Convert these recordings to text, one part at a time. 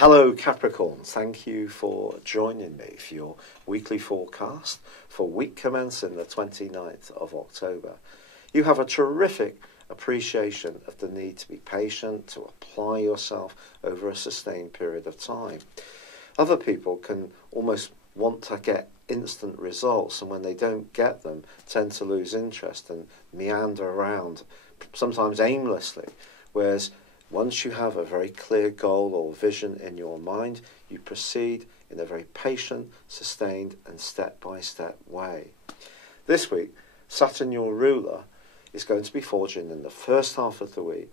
Hello Capricorn, thank you for joining me for your weekly forecast for week commencing the 29th of October. You have a terrific appreciation of the need to be patient, to apply yourself over a sustained period of time. Other people can almost want to get instant results, and when they don't get them, tend to lose interest and meander around, sometimes aimlessly, whereas once you have a very clear goal or vision in your mind, you proceed in a very patient, sustained and step-by-step way. This week, Saturn, your ruler, is going to be forging in the first half of the week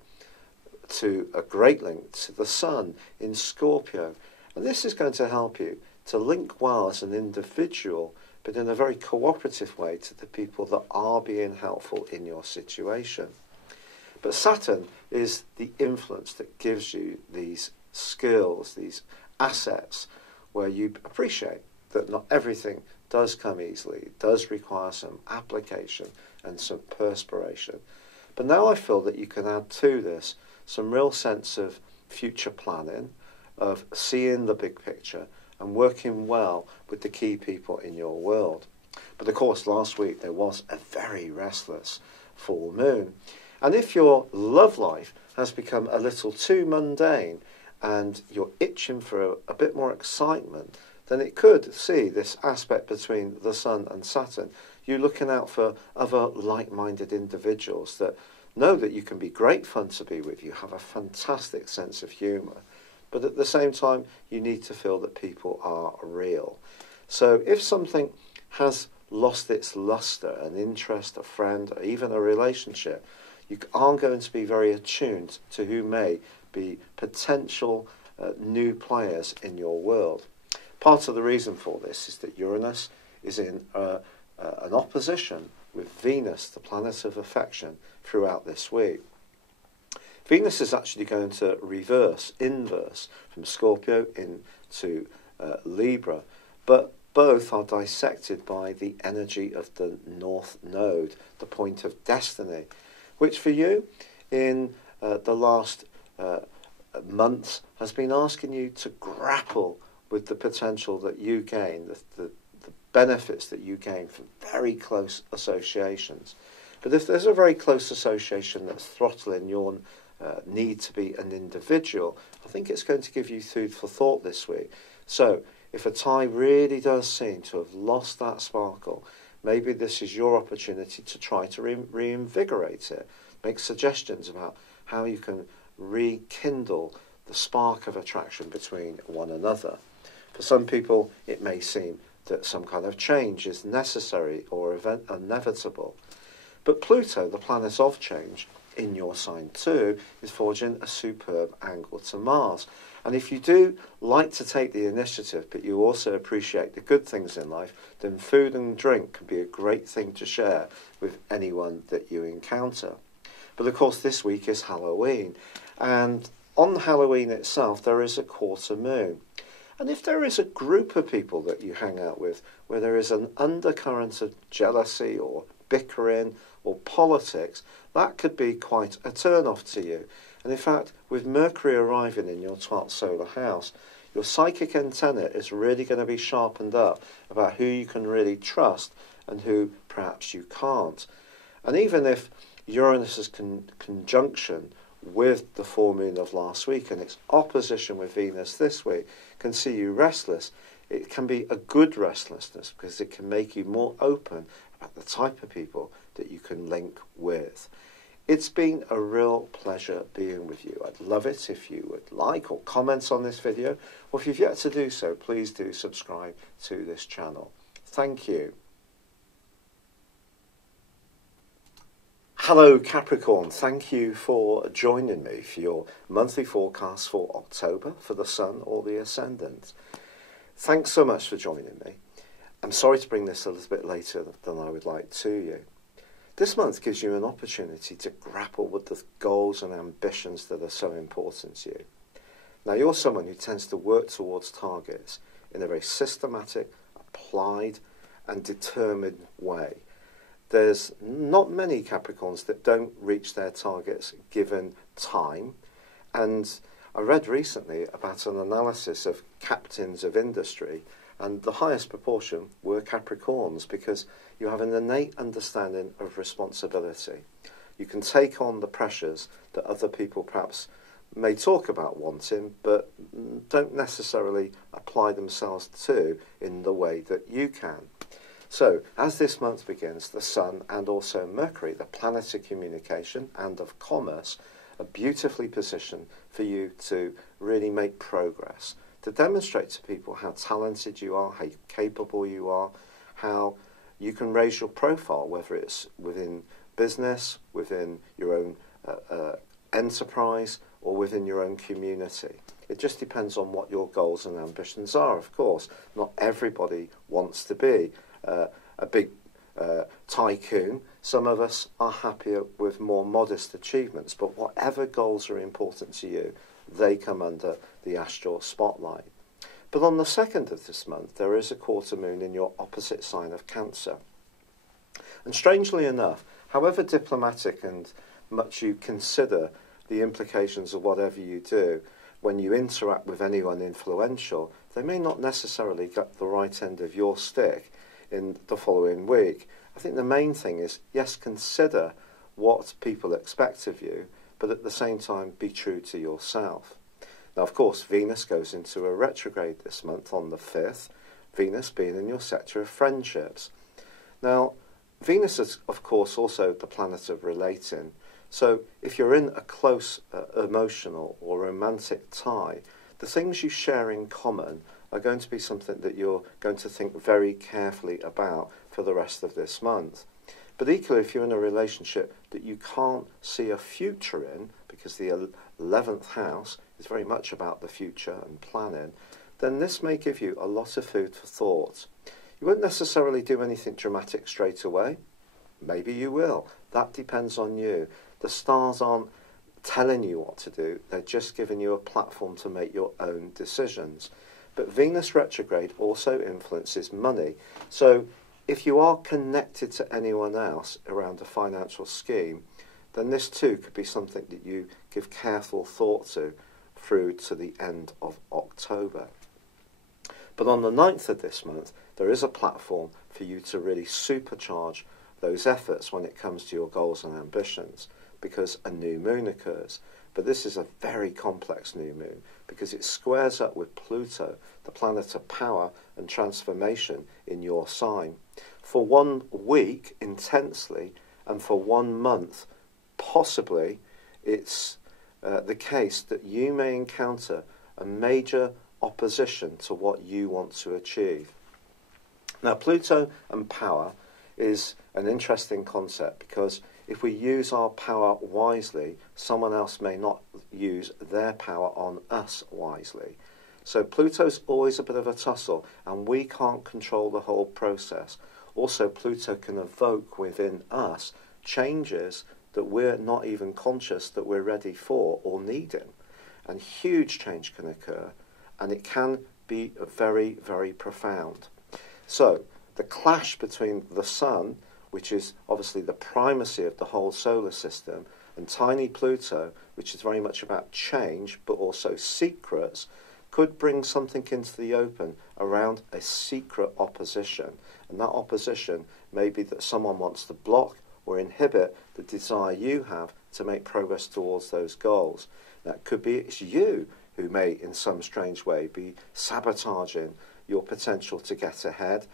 to a great link to the Sun in Scorpio. And this is going to help you to link well as an individual, but in a very cooperative way to the people that are being helpful in your situation. But Saturn is the influence that gives you these skills, these assets, where you appreciate that not everything does come easily. It does require some application and some perspiration. But now I feel that you can add to this some real sense of future planning, of seeing the big picture and working well with the key people in your world. But of course, last week there was a very restless full moon. And if your love life has become a little too mundane and you're itching for a bit more excitement, then it could see this aspect between the Sun and Saturn. You looking out for other like-minded individuals that know that you can be great fun to be with. You have a fantastic sense of humour. But at the same time, you need to feel that people are real. So if something has lost its lustre, an interest, a friend, or even a relationship, you are going to be very attuned to who may be potential new players in your world. Part of the reason for this is that Uranus is in an opposition with Venus, the planet of affection, throughout this week. Venus is actually going to inverse from Scorpio into Libra, but both are dissected by the energy of the North Node, the point of destiny, which for you in the last months has been asking you to grapple with the potential that you gain, the benefits that you gain from very close associations. But if there's a very close association that's throttling your need to be an individual, I think it's going to give you food for thought this week. So if a tie really does seem to have lost that sparkle, maybe this is your opportunity to try to reinvigorate it. Make suggestions about how you can rekindle the spark of attraction between one another. For some people, it may seem that some kind of change is necessary or inevitable. But Pluto, the planet of change, in your sign too, is forging a superb angle to Mars. And if you do like to take the initiative, but you also appreciate the good things in life, then food and drink can be a great thing to share with anyone that you encounter. But of course, this week is Halloween. And on Halloween itself, there is a quarter moon. And if there is a group of people that you hang out with where there is an undercurrent of jealousy or bickering or politics, that could be quite a turn-off to you. And in fact, with Mercury arriving in your 12th solar house, your psychic antenna is really going to be sharpened up about who you can really trust and who perhaps you can't. And even if Uranus's conjunction with the full moon of last week and its opposition with Venus this week can see you restless, it can be a good restlessness because it can make you more open about the type of people that you can link with. It's been a real pleasure being with you. I'd love it if you would like or comment on this video, or if you've yet to do so, please do subscribe to this channel. Thank you. Hello Capricorn, thank you for joining me for your monthly forecast for October for the Sun or the Ascendant. Thanks so much for joining me. I'm sorry to bring this a little bit later than I would like to you. This month gives you an opportunity to grapple with the goals and ambitions that are so important to you. Now, you're someone who tends to work towards targets in a very systematic, applied and determined way. There's not many Capricorns that don't reach their targets given time, and I read recently about an analysis of captains of industry, and the highest proportion were Capricorns, because you have an innate understanding of responsibility. You can take on the pressures that other people perhaps may talk about wanting, but don't necessarily apply themselves to in the way that you can. So, as this month begins, the Sun and also Mercury, the planet of communication and of commerce, are beautifully positioned for you to really make progress, to demonstrate to people how talented you are, how capable you are, how you can raise your profile, whether it's within business, within your own enterprise, or within your own community. It just depends on what your goals and ambitions are, of course. Not everybody wants to be a big tycoon. Some of us are happier with more modest achievements, but whatever goals are important to you, they come under the astral spotlight. But on the 2nd of this month, there is a quarter moon in your opposite sign of Cancer. And strangely enough, however diplomatic and much you consider the implications of whatever you do, when you interact with anyone influential, they may not necessarily get the right end of your stick in the following week. I think the main thing is, yes, consider what people expect of you, but at the same time, be true to yourself. Now, of course, Venus goes into a retrograde this month on the 5th, Venus being in your sector of friendships. Now, Venus is, of course, also the planet of relating. So if you're in a close emotional or romantic tie, the things you share in common are going to be something that you're going to think very carefully about for the rest of this month. But equally, if you're in a relationship that you can't see a future in, because the 11th house is very much about the future and planning, then this may give you a lot of food for thought. You won't necessarily do anything dramatic straight away. Maybe you will. That depends on you. The stars aren't telling you what to do. They're just giving you a platform to make your own decisions. But Venus retrograde also influences money. So if you are connected to anyone else around a financial scheme, then this too could be something that you give careful thought to through to the end of October. But on the 9th of this month, there is a platform for you to really supercharge those efforts when it comes to your goals and ambitions, because a new moon occurs. But this is a very complex new moon, because it squares up with Pluto, the planet of power and transformation in your sign. For 1 week intensely, and for 1 month possibly, it's the case that you may encounter a major opposition to what you want to achieve. Now, Pluto and power is an interesting concept, because if we use our power wisely, someone else may not use their power on us wisely. So Pluto's always a bit of a tussle, and we can't control the whole process. Also, Pluto can evoke within us changes that we're not even conscious that we're ready for or needing. And huge change can occur, and it can be very, very profound. So the clash between the Sun, which is obviously the primacy of the whole solar system, and tiny Pluto, which is very much about change but also secrets, could bring something into the open around a secret opposition. And that opposition may be that someone wants to block or inhibit the desire you have to make progress towards those goals. That could be it's you who may, in some strange way, be sabotaging your potential to get ahead.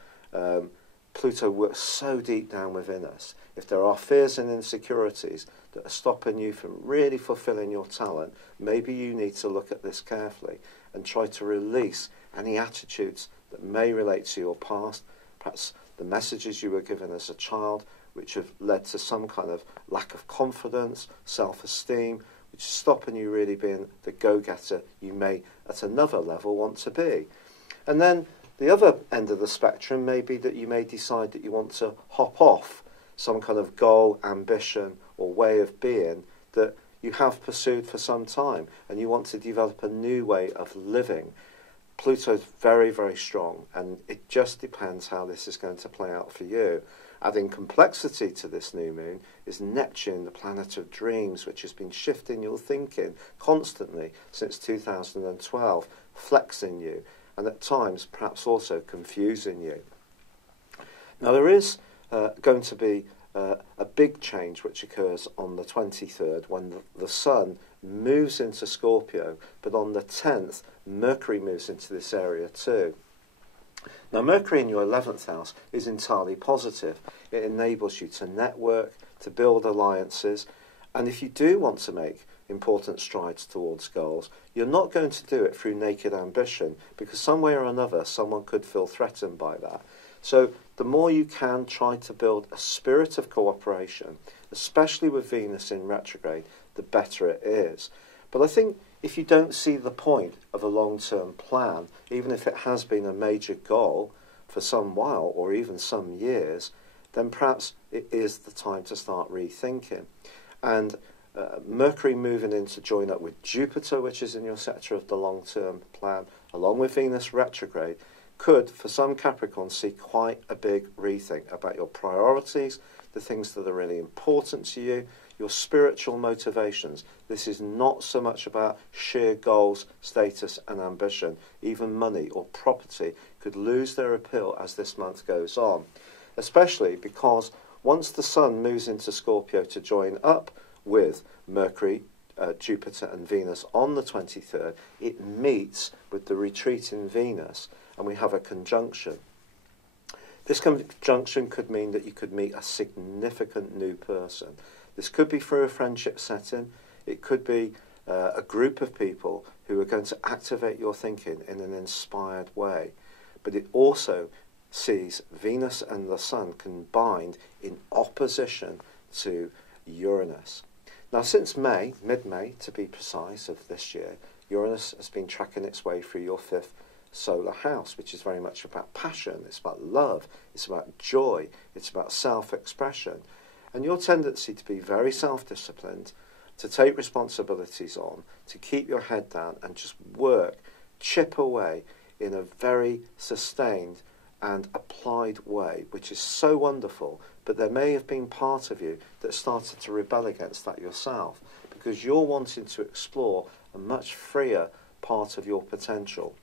Pluto works so deep down within us. If there are fears and insecurities that are stopping you from really fulfilling your talent, maybe you need to look at this carefully and try to release any attitudes that may relate to your past, perhaps the messages you were given as a child, which have led to some kind of lack of confidence, self-esteem, which is stopping you really being the go-getter you may, at another level, want to be. And then the other end of the spectrum may be that you may decide that you want to hop off some kind of goal, ambition, or way of being that you have pursued for some time, and you want to develop a new way of living. Pluto's very, very strong, and it just depends how this is going to play out for you. Adding complexity to this new moon is Neptune, the planet of dreams, which has been shifting your thinking constantly since 2012, flexing you, and at times perhaps also confusing you. Now there is going to be a big change which occurs on the 23rd when the Sun moves into Scorpio, but on the 10th Mercury moves into this area too. Now Mercury in your 11th house is entirely positive. It enables you to network, to build alliances, and if you do want to make important strides towards goals, you're not going to do it through naked ambition, because some way or another someone could feel threatened by that. So the more you can try to build a spirit of cooperation, especially with Venus in retrograde, the better it is. But I think if you don't see the point of a long-term plan, even if it has been a major goal for some while or even some years, then perhaps it is the time to start rethinking. And Mercury moving in to join up with Jupiter, which is in your sector of the long-term plan, along with Venus retrograde, could, for some Capricorns, see quite a big rethink about your priorities, the things that are really important to you, your spiritual motivations. This is not so much about sheer goals, status and ambition. Even money or property could lose their appeal as this month goes on, especially because once the Sun moves into Scorpio to join up with Mercury, Jupiter and Venus on the 23rd, it meets with the retreating Venus and we have a conjunction. This conjunction could mean that you could meet a significant new person. This could be through a friendship setting. It could be a group of people who are going to activate your thinking in an inspired way. But it also sees Venus and the Sun combined in opposition to Uranus. Now, since May, mid-May to be precise, of this year, Uranus has been tracking its way through your 5th solar house, which is very much about passion, it's about love, it's about joy, it's about self-expression. And your tendency to be very self-disciplined, to take responsibilities on, to keep your head down and just work, chip away in a very sustained and applied way, which is so wonderful. But there may have been part of you that started to rebel against that yourself, because you're wanting to explore a much freer part of your potential.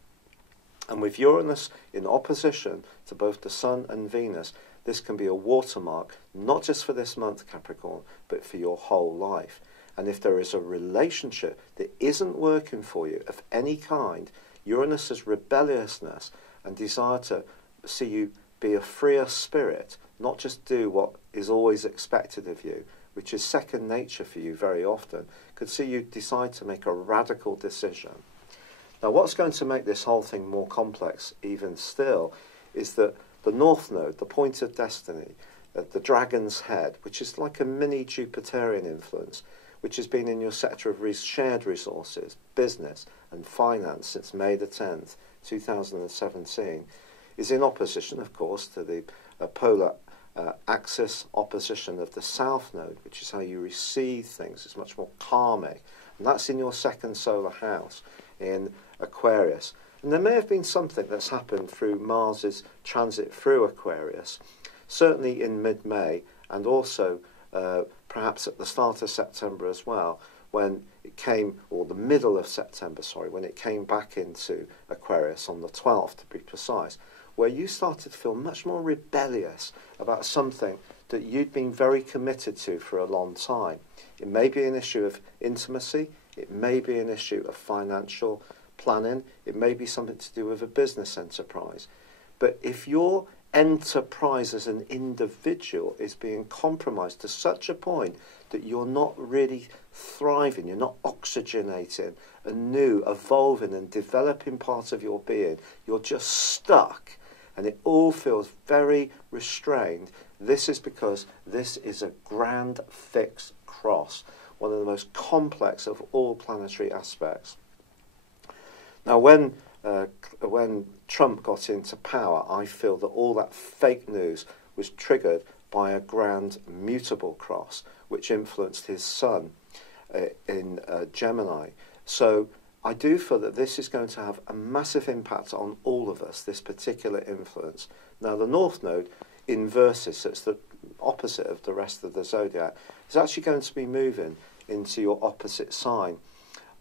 And with Uranus in opposition to both the Sun and Venus, this can be a watermark, not just for this month, Capricorn, but for your whole life. And if there is a relationship that isn't working for you of any kind, Uranus's rebelliousness and desire to see you be a freer spirit, not just do what is always expected of you, which is second nature for you very often, could see you decide to make a radical decision. Now, what's going to make this whole thing more complex even still is that the North Node, the point of destiny, the dragon's head, which is like a mini Jupiterian influence, which has been in your sector of shared resources, business and finance since May the 10th, 2017, is in opposition, of course, to the polar axis opposition of the South Node, which is how you receive things. It's much more karmic. And that's in your 2nd solar house in Aquarius. And there may have been something that's happened through Mars's transit through Aquarius, certainly in mid-May, and also perhaps at the start of September as well, when it came, or the middle of September, sorry, when it came back into Aquarius on the 12th, to be precise, where you started to feel much more rebellious about something that you'd been very committed to for a long time. It may be an issue of intimacy, it may be an issue of financial planning, it may be something to do with a business enterprise. But if your enterprise as an individual is being compromised to such a point that you're not really thriving, you're not oxygenating a new, evolving and developing part of your being, you're just stuck and it all feels very restrained, this is because this is a grand fixed cross, one of the most complex of all planetary aspects. Now, when Trump got into power, I feel that all that fake news was triggered by a grand mutable cross, which influenced his Sun in Gemini. So I do feel that this is going to have a massive impact on all of us, this particular influence. Now, the North Node inverses, so it's the opposite of the rest of the zodiac, is actually going to be moving into your opposite sign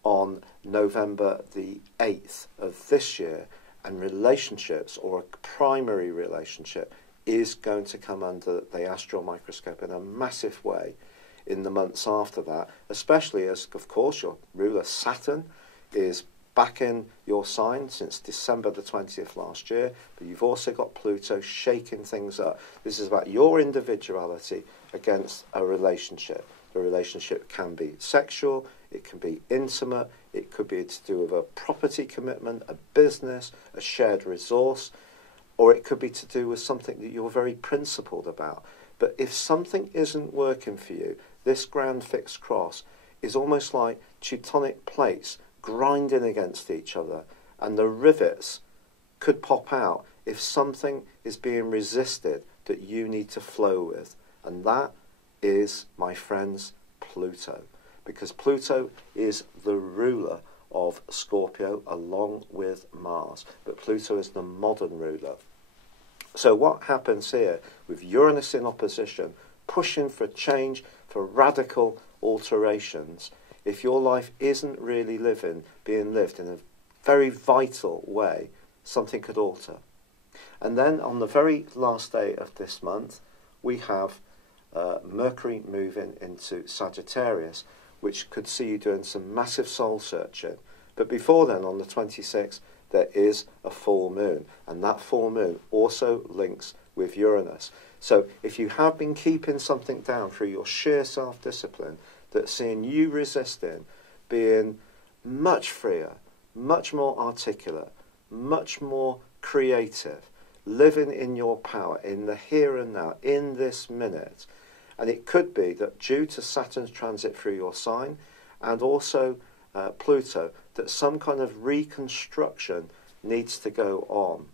on November the 8th of this year, and relationships, or a primary relationship, is going to come under the astral microscope in a massive way in the months after that, especially as, of course, your ruler Saturn is back in your sign since December the 20th last year, but you've also got Pluto shaking things up. This is about your individuality against a relationship. The relationship can be sexual, it can be intimate, it could be to do with a property commitment, a business, a shared resource, or it could be to do with something that you're very principled about. But if something isn't working for you, this grand fixed cross is almost like Teutonic plates grinding against each other, and the rivets could pop out if something is being resisted that you need to flow with. And that is, my friends, Pluto. Because Pluto is the ruler of Scorpio along with Mars. But Pluto is the modern ruler. So what happens here with Uranus in opposition, pushing for change, for radical alterations, if your life isn't really being lived in a very vital way, something could alter. And then on the very last day of this month, we have Mercury moving into Sagittarius, which could see you doing some massive soul searching. But before then, on the 26th, there is a full moon, and that full moon also links with Uranus. So if you have been keeping something down through your sheer self-discipline, that's seeing you resisting, being much freer, much more articulate, much more creative, living in your power, in the here and now, in this minute. And it could be that due to Saturn's transit through your sign, and also Pluto, that some kind of reconstruction needs to go on.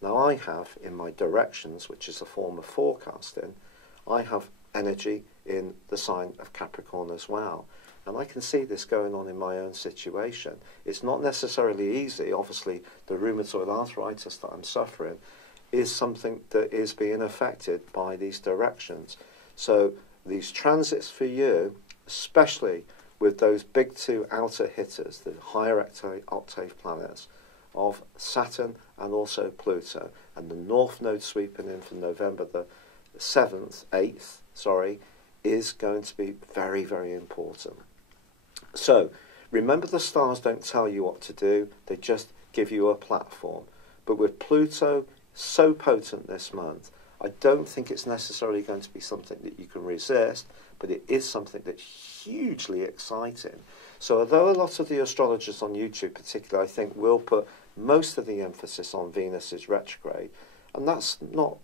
Now I have, in my directions, which is a form of forecasting, I have energy in the sign of Capricorn as well. And I can see this going on in my own situation. It's not necessarily easy. Obviously, the rheumatoid arthritis that I'm suffering is something that is being affected by these directions. So these transits for you, especially with those big two outer hitters, the higher octave planets of Saturn and also Pluto, and the North Node sweeping in from November the 8th, is going to be very, very important. So remember, the stars don't tell you what to do, they just give you a platform. But with Pluto so potent this month, I don't think it's necessarily going to be something that you can resist, but it is something that's hugely exciting. So although a lot of the astrologers on YouTube particularly, I think, will put most of the emphasis on Venus's retrograde, and that's not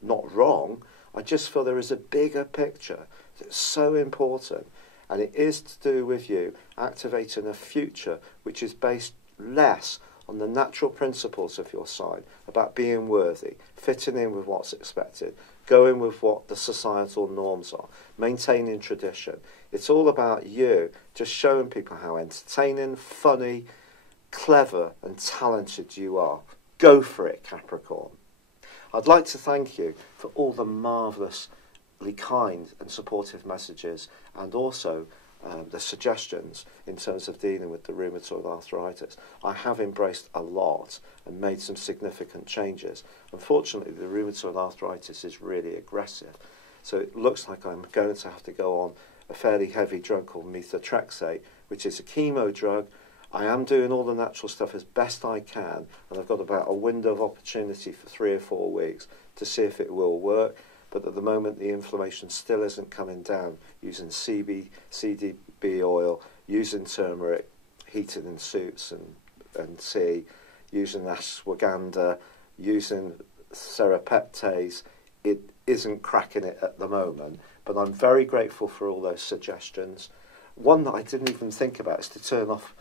wrong, I just feel there is a bigger picture that's so important, and it is to do with you activating a future which is based less on the natural principles of your sign, about being worthy, fitting in with what's expected, going with what the societal norms are, maintaining tradition. It's all about you just showing people how entertaining, funny, clever and talented you are. Go for it, Capricorn. I'd like to thank you for all the marvellously kind and supportive messages, and also the suggestions in terms of dealing with the rheumatoid arthritis. I have embraced a lot and made some significant changes. Unfortunately, the rheumatoid arthritis is really aggressive, so it looks like I'm going to have to go on a fairly heavy drug called methotrexate, which is a chemo drug. I am doing all the natural stuff as best I can, and I've got about a window of opportunity for 3 or 4 weeks to see if it will work. But at the moment, the inflammation still isn't coming down, using CBD oil, using turmeric, heated in soups and tea, using ashwagandha, using serapeptase. It isn't cracking it at the moment, but I'm very grateful for all those suggestions. One that I didn't even think about is to turn off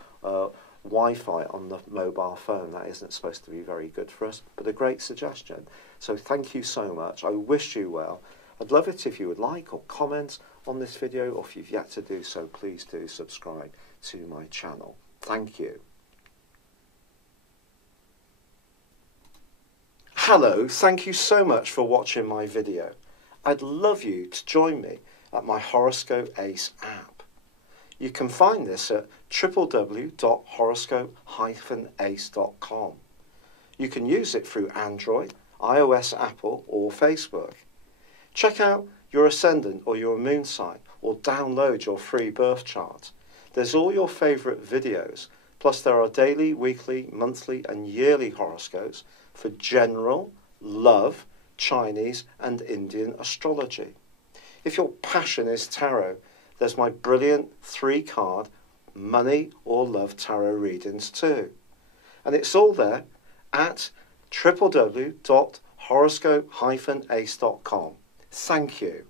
Wi-Fi on the mobile phone. That isn't supposed to be very good for us, but a great suggestion. So thank you so much. I wish you well. I'd love it if you would like or comment on this video, or if you've yet to do so, please do subscribe to my channel. Thank you. Hello, thank you so much for watching my video. I'd love you to join me at my Horoscope Ace app. You can find this at www.horoscope-ace.com. You can use it through Android, iOS, Apple or Facebook. Check out your ascendant or your moon sign or download your free birth chart. There's all your favourite videos, plus there are daily, weekly, monthly and yearly horoscopes for general, love, Chinese and Indian astrology. If your passion is tarot, there's my brilliant 3-card money or love tarot readings too. And it's all there at www.horoscope-ace.com. Thank you.